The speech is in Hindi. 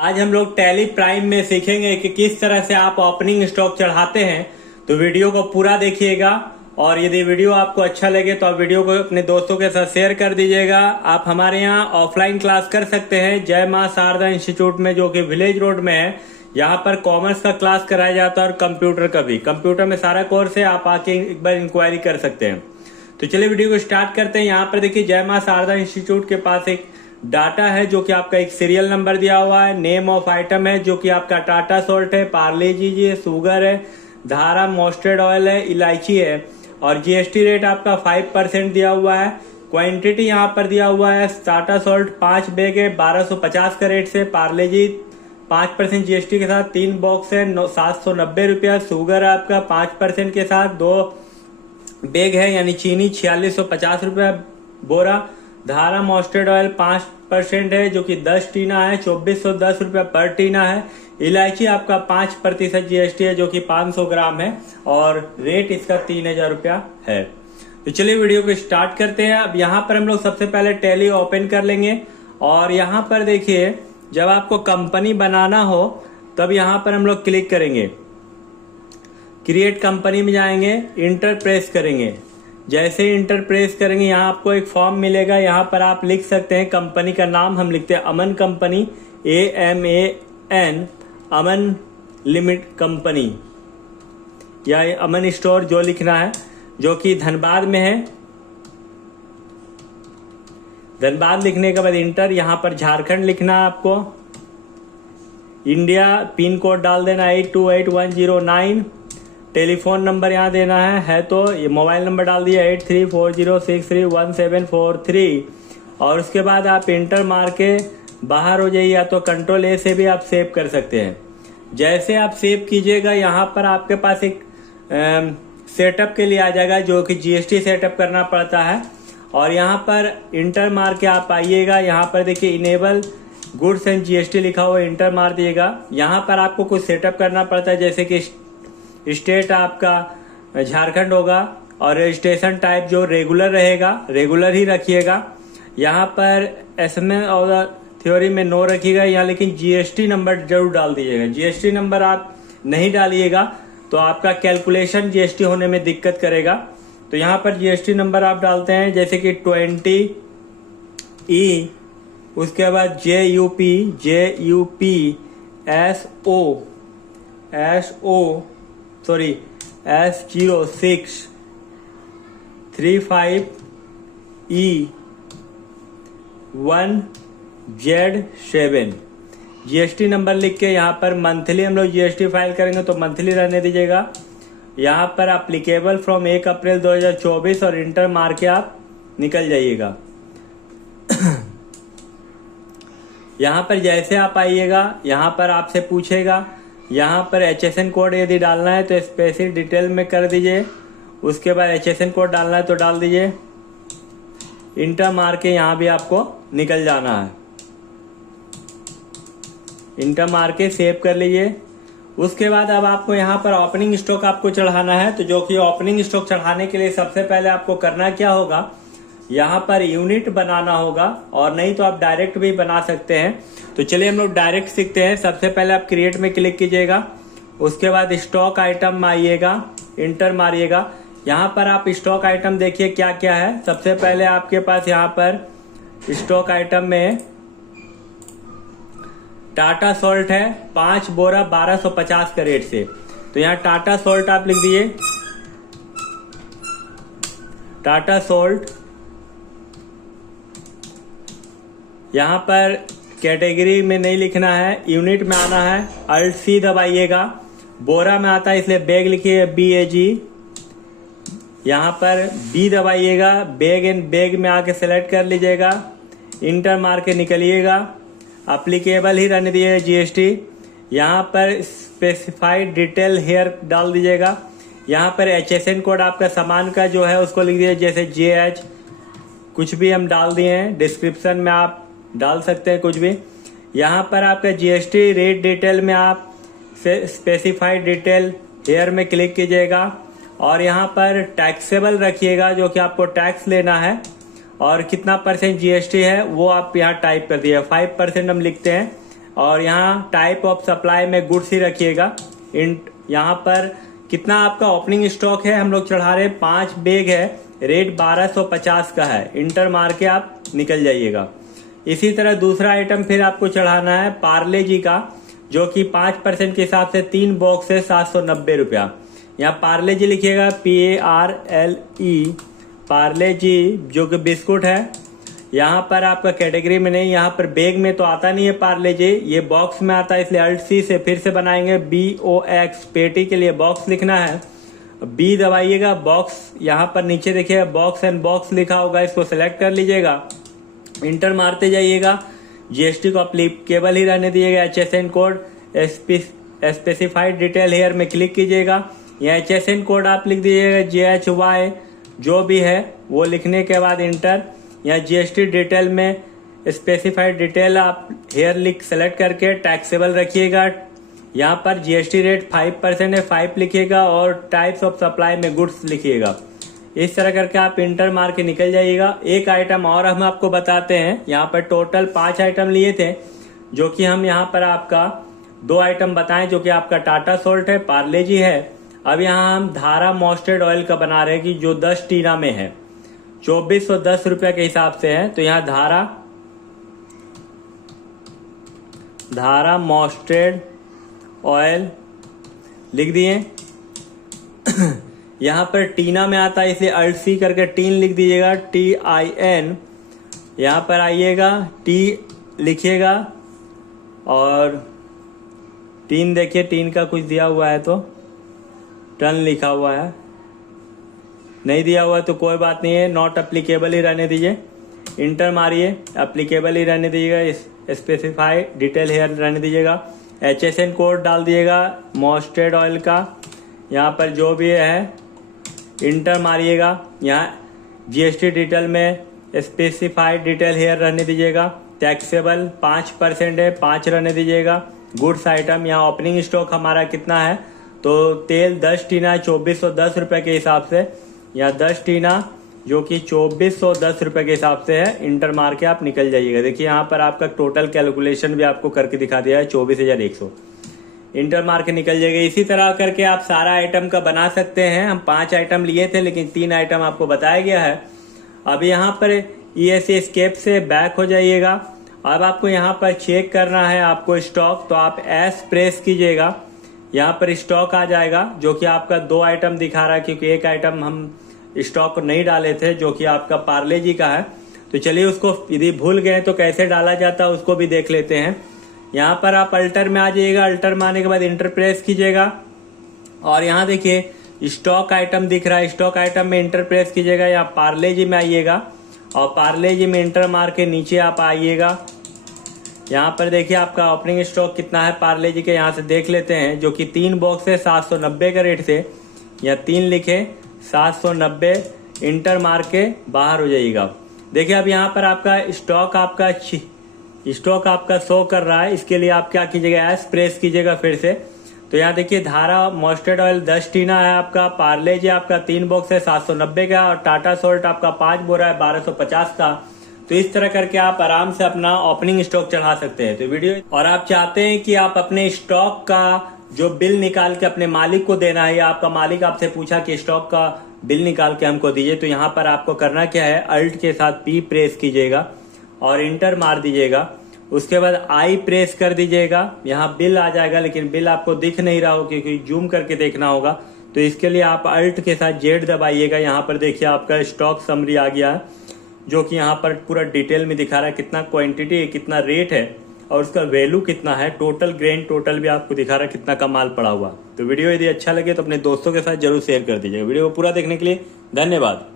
आज हम लोग टैली प्राइम में सीखेंगे कि किस तरह से आप ओपनिंग स्टॉक चढ़ाते हैं। तो वीडियो को पूरा देखिएगा और यदि वीडियो आपको अच्छा लगे तो आप वीडियो को अपने दोस्तों के साथ शेयर कर दीजिएगा। आप हमारे यहाँ ऑफलाइन क्लास कर सकते हैं जय मां शारदा इंस्टीट्यूट में, जो कि विलेज रोड में है। यहाँ पर कॉमर्स का क्लास कराया जाता है और कंप्यूटर का भी। कंप्यूटर में सारा कोर्स है, आप आके एक बार इंक्वायरी कर सकते हैं। तो चलिए वीडियो को स्टार्ट करते हैं। यहाँ पर देखिए जय मां शारदा इंस्टीट्यूट के पास एक डाटा है जो कि आपका एक सीरियल नंबर दिया हुआ है। नेम ऑफ आइटम है जो कि आपका टाटा सॉल्ट है, पार्ले जी है, शुगर है, धारा मस्टर्ड ऑयल है, इलायची है और जीएसटी रेट आपका 5% दिया हुआ है। क्वांटिटी यहाँ पर दिया हुआ है, टाटा सॉल्ट 5 बैग है 1250 का रेट से, पार्ले जी 5% जीएसटी के साथ 3 बॉक्स है 790 रुपया, शुगर है आपका 5% के साथ 2 बैग है, यानी चीनी 4650 रुपया बोरा, धारा मस्टर्ड ऑयल 5% है जो कि 10 टीना है 2410 रुपया पर टीना है, इलायची आपका 5% जीएसटी है जो कि 500 ग्राम है और रेट इसका 3000 रुपया है। तो चलिए वीडियो को स्टार्ट करते हैं। अब यहाँ पर हम लोग सबसे पहले टैली ओपन कर लेंगे और यहाँ पर देखिए जब आपको कंपनी बनाना हो तब यहाँ पर हम लोग क्लिक करेंगे, क्रिएट कंपनी में जाएंगे, इंटर प्रेस करेंगे। जैसे इंटर प्रेस करेंगे यहाँ आपको एक फॉर्म मिलेगा। यहाँ पर आप लिख सकते हैं कंपनी का नाम, हम लिखते हैं अमन कंपनी, AMAN, अमन लिमिट कंपनी या अमन स्टोर जो लिखना है, जो कि धनबाद में है। धनबाद लिखने के बाद इंटर, यहाँ पर झारखंड लिखना है आपको, इंडिया पिन कोड डाल देना 828109, टेलीफोन नंबर यहाँ देना है तो ये मोबाइल नंबर डाल दिया 8340631743 और उसके बाद आप इंटर मार के बाहर हो जाइए, या तो कंट्रोल A से भी आप सेव कर सकते हैं। जैसे आप सेव कीजिएगा यहाँ पर आपके पास एक सेटअप के लिए आ जाएगा जो कि जीएसटी सेटअप करना पड़ता है और यहाँ पर इंटर मार के आप आइएगा। यहाँ पर देखिए इनेबल गुड्स एंड जीएसटी लिखा हुआ, इंटर मार दिएगा। यहाँ पर आपको कुछ सेटअप करना पड़ता है, जैसे कि स्टेट आपका झारखंड होगा और रजिस्ट्रेशन टाइप जो रेगुलर रहेगा रेगुलर ही रखिएगा। यहाँ पर एसएमएस और थ्योरी में नो रखिएगा यहाँ, लेकिन जीएसटी नंबर जरूर डाल दीजिएगा। जीएसटी नंबर आप नहीं डालिएगा तो आपका कैलकुलेशन जीएसटी होने में दिक्कत करेगा। तो यहाँ पर जीएसटी नंबर आप डालते हैं जैसे कि 20E, उसके बाद JUP S0635E1Z7 जीएसटी नंबर लिख के यहाँ पर मंथली हम लोग जीएसटी फाइल करेंगे तो मंथली रहने दीजिएगा। यहाँ पर अप्लीकेबल फ्रॉम 1 अप्रैल 2024 और इंटर मार के आप निकल जाइएगा। यहाँ पर जैसे आप आइएगा यहाँ पर आपसे पूछेगा, यहाँ पर HSN कोड यदि डालना है तो स्पेसिफिक डिटेल में कर दीजिए, उसके बाद HSN कोड डालना है तो डाल दीजिए, इंटर मार के यहाँ भी आपको निकल जाना है। इंटर मार के सेव कर लीजिए। उसके बाद अब आपको यहाँ पर ओपनिंग स्टॉक आपको चढ़ाना है। तो जो कि ओपनिंग स्टॉक चढ़ाने के लिए सबसे पहले आपको करना क्या होगा, यहाँ पर यूनिट बनाना होगा और नहीं तो आप डायरेक्ट भी बना सकते हैं। तो चलिए हम लोग डायरेक्ट सीखते हैं। सबसे पहले आप क्रिएट में क्लिक कीजिएगा, उसके बाद स्टॉक आइटम में आइएगा, इंटर मारिएगा। यहाँ पर आप स्टॉक आइटम देखिए क्या क्या है। सबसे पहले आपके पास यहाँ पर स्टॉक आइटम में टाटा सॉल्ट है 5 बोरा 1250 का रेट से। तो यहाँ टाटा सॉल्ट आप लिख दिए, टाटा सॉल्ट। यहाँ पर कैटेगरी में नहीं लिखना है, यूनिट में आना है, अल्ट C दबाइएगा। बोरा में आता है इसलिए बैग लिखिए BAG। यहाँ पर B दबाइएगा, बैग एंड बैग में आके सेलेक्ट कर लीजिएगा, इंटर मार के निकलिएगा। अप्लीकेबल ही रहने दिए जीएसटी। यहाँ पर स्पेसिफाइड डिटेल हेयर डाल दीजिएगा। यहाँ पर HSN कोड आपका सामान का जो है उसको लिख दीजिए, जैसे JH कुछ भी हम डाल दिए हैं, डिस्क्रिप्शन में आप डाल सकते हैं कुछ भी। यहाँ पर आपका जीएसटी रेट डिटेल में आप स्पेसिफाइड डिटेल हेयर में क्लिक कीजिएगा और यहाँ पर टैक्सेबल रखिएगा जो कि आपको टैक्स लेना है और कितना % जीएसटी है वो आप यहाँ टाइप कर दिए। 5% हम लिखते हैं और यहाँ टाइप ऑफ सप्लाई में गुड्स ही रखिएगा। यहाँ पर कितना आपका ओपनिंग स्टॉक है हम लोग चढ़ा रहे 5 बैग है, रेट 1250 का है, इंटर मार के आप निकल जाइएगा। इसी तरह दूसरा आइटम फिर आपको चढ़ाना है पार्ले जी का, जो कि 5% के हिसाब से 3 बॉक्स है 790 रुपया। यहाँ पार्ले जी लिखिएगा PARLE, पार्ले जी जो कि बिस्कुट है। यहाँ पर आपका कैटेगरी में नहीं, यहाँ पर बैग में तो आता नहीं है पार्ले जी, ये बॉक्स में आता है, इसलिए अल्ट सी से फिर से बनाएंगे BOX, पेटी के लिए बॉक्स लिखना है, B दबाइएगा, बॉक्स यहाँ पर नीचे देखिएगा बॉक्स एंड बॉक्स लिखा होगा, इसको सिलेक्ट कर लीजिएगा, इंटर मारते जाइएगा। GST को अप्लीकेबल ही रहने दीजिएगा। HSN code specified detail here में क्लिक कीजिएगा, या HSN कोड आप लिख दीजिएगा JHY जो भी है वो लिखने के बाद इंटर, या GST डिटेल में स्पेसिफाइड डिटेल आप हेयर लिख सेलेक्ट करके टैक्सेबल रखिएगा। यहाँ पर GST रेट 5% है, 5 लिखिएगा और टाइप्स ऑफ सप्लाई में गुड्स लिखिएगा। इस तरह करके आप इंटर मार के निकल जाइएगा। एक आइटम और हम आपको बताते हैं, यहाँ पर टोटल 5 आइटम लिए थे, जो कि हम यहाँ पर आपका 2 आइटम बताएं, जो कि आपका टाटा सोल्ट है, पार्ले जी है। अब यहाँ हम धारा मस्टर्ड ऑयल का बना रहे हैं कि जो 10 टीना में है, 2410 रुपया के हिसाब से है। तो यहाँ धारा मस्टर्ड ऑयल लिख दिए। यहाँ पर टीना में आता है इसलिए अल्ट सी करके टीन लिख दीजिएगा, TIN। यहाँ पर आइएगा, T लिखिएगा और टीन देखिए, टीन का कुछ दिया हुआ है तो टन लिखा हुआ है, नहीं दिया हुआ तो कोई बात नहीं है, नॉट अप्लीकेबल ही रहने दीजिए। इंटर मारिए, अप्लीकेबल ही रहने दीजिएगा, स्पेसिफाई डिटेल हेयर रहने दीजिएगा। HSN कोड डाल दिएगा मस्टर्ड ऑयल का, यहाँ पर जो भी है इंटर मारिएगा। यहाँ GST डिटेल में स्पेसिफाइड डिटेल हेयर रहने दीजिएगा। टैक्सेबल 5% है, 5 रहने दीजिएगा। गुड्स आइटम यहाँ ओपनिंग स्टॉक हमारा कितना है, तो तेल 10 टीना 2410 रुपए के हिसाब से, या 10 टीना जो कि 2410 रुपए के हिसाब से है, इंटर मार के आप निकल जाइएगा। देखिए यहाँ पर आपका टोटल कैलकुलेशन भी आपको करके दिखा दिया है 24,100, इंटर मार के निकल जाएगा। इसी तरह करके आप सारा आइटम का बना सकते हैं। हम 5 आइटम लिए थे लेकिन 3 आइटम आपको बताया गया है। अब यहाँ पर ESC एस्केप से बैक हो जाइएगा। अब आपको यहाँ पर चेक करना है आपको स्टॉक, तो आप S प्रेस कीजिएगा, यहाँ पर स्टॉक आ जाएगा, जो कि आपका 2 आइटम दिखा रहा है, क्योंकि एक आइटम हम स्टॉक नहीं डाले थे जो कि आपका पार्ले जी का है। तो चलिए उसको यदि भूल गए तो कैसे डाला जाता है उसको भी देख लेते हैं। यहाँ पर आप अल्टर में आ जाइएगा, अल्टर में आने के बाद इंटर प्रेस कीजिएगा और यहाँ देखिए स्टॉक आइटम दिख रहा है, स्टॉक आइटम में इंटर प्रेस कीजिएगा, या पार्ले जी में आइएगा और पार्ले जी में इंटर मार के नीचे आप आइएगा। यहाँ पर देखिए आपका ओपनिंग स्टॉक कितना है पार्ले जी के, यहाँ से देख लेते हैं, जो कि 3 बॉक्स है 790 का रेट से, या 3 लिखे 790, इंटर मार के बाहर हो जाइएगा। देखिए अब यहाँ पर आपका स्टॉक आपका शो कर रहा है। इसके लिए आप क्या कीजिएगा, एस प्रेस कीजिएगा फिर से। तो यहाँ देखिए धारा मस्टर्ड ऑयल 10 टीना है आपका, पार्ले जी आपका 3 बॉक्स है 790 का, और टाटा सोल्ट आपका 5 बोरा है 1250 का। तो इस तरह करके आप आराम से अपना ओपनिंग स्टॉक चढ़ा सकते हैं। तो वीडियो और आप चाहते हैं कि आप अपने स्टॉक का जो बिल निकाल के अपने मालिक को देना है, या आपका मालिक आपसे पूछा कि स्टॉक का बिल निकाल के हमको दीजिए, तो यहाँ पर आपको करना क्या है, अल्ट के साथ P प्रेस कीजिएगा और इंटर मार दीजिएगा। उसके बाद I प्रेस कर दीजिएगा, यहाँ बिल आ जाएगा, लेकिन बिल आपको दिख नहीं रहा हो क्योंकि जूम करके देखना होगा। तो इसके लिए आप अल्ट के साथ Z दबाइएगा। यहाँ पर देखिए आपका स्टॉक समरी आ गया है, जो कि यहाँ पर पूरा डिटेल में दिखा रहा है, कितना क्वांटिटी है, कितना रेट है और उसका वैल्यू कितना है, टोटल ग्रेन टोटल भी आपको दिखा रहा है कितना का माल पड़ा हुआ। तो वीडियो यदि अच्छा लगे तो अपने दोस्तों के साथ जरूर शेयर कर दीजिएगा। वीडियो को पूरा देखने के लिए धन्यवाद।